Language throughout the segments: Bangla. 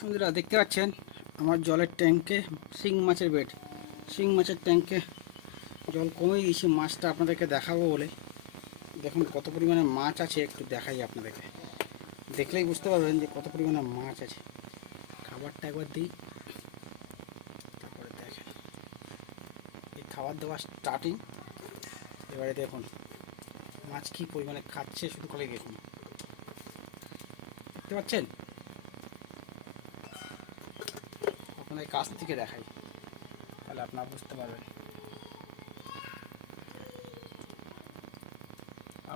বন্ধুরা দেখতে পাচ্ছেন আমার জলের ট্যাঙ্কে শিং মাছের বেড। শিং মাছের ট্যাঙ্কে জল কমে দিয়েছি, মাছটা আপনাদেরকে দেখাবো বলে। দেখুন কত পরিমাণে মাছ আছে, একটু দেখাই আপনাদেরকে, দেখলেই বুঝতে পারবেন যে কত পরিমাণে মাছ আছে। খাবারটা একবার দিই, তারপরে দেখেন এই খাবার দেওয়া স্টার্টিং। এবারে দেখুন মাছ কী পরিমাণে খাচ্ছে, শুধু করে দেখুন, দেখতে পাচ্ছেন। আপনাদের কাছ থেকে দেখাই, তাহলে আপনারা বুঝতে পারবেন।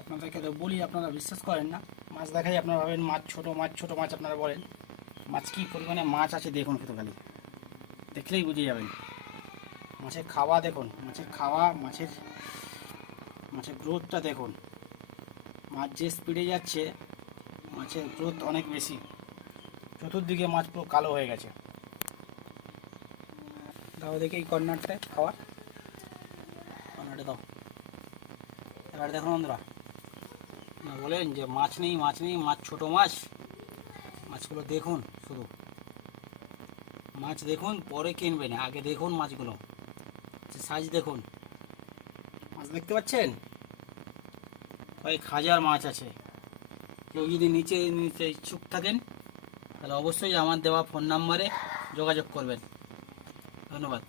আপনাদেরকে তো বলি, আপনারা বিশ্বাস করেন না। মাছ দেখাই আপনারা ভাবেন মাছ ছোটো মাছ, ছোটো মাছ আপনারা বলেন। মাছ কী পরিমাণে মাছ আছে দেখুন, শুধু খালি দেখলেই বুঝে যাবেন। মাছের খাওয়া দেখুন, মাছের খাওয়া, মাছের গ্রোথটা দেখুন। মাছ যে স্পিডে যাচ্ছে, মাছের গ্রোথ অনেক বেশি। চতুর্দিকে মাছ পুরো কালো হয়ে গেছে। দাও দেখে এই কর্নারটায় খাওয়া, কর্নারটা দাও। এবার দেখুন বন্ধুরা, না বলেন যে মাছ নেই, মাছ নেই, মাছ ছোটো মাছ। মাছগুলো দেখুন, শুধু মাছ দেখুন, পরে কিনবেন, আগে দেখুন মাছগুলো, সাইজ দেখুন। মাছ দেখতে পাচ্ছেন, কয়েক হাজার মাছ আছে। কেউ যদি নিচে নিচে ইচ্ছুক থাকেন, তাহলে অবশ্যই আমার দেওয়া ফোন নাম্বারে যোগাযোগ করবেন। ধন্যবাদ।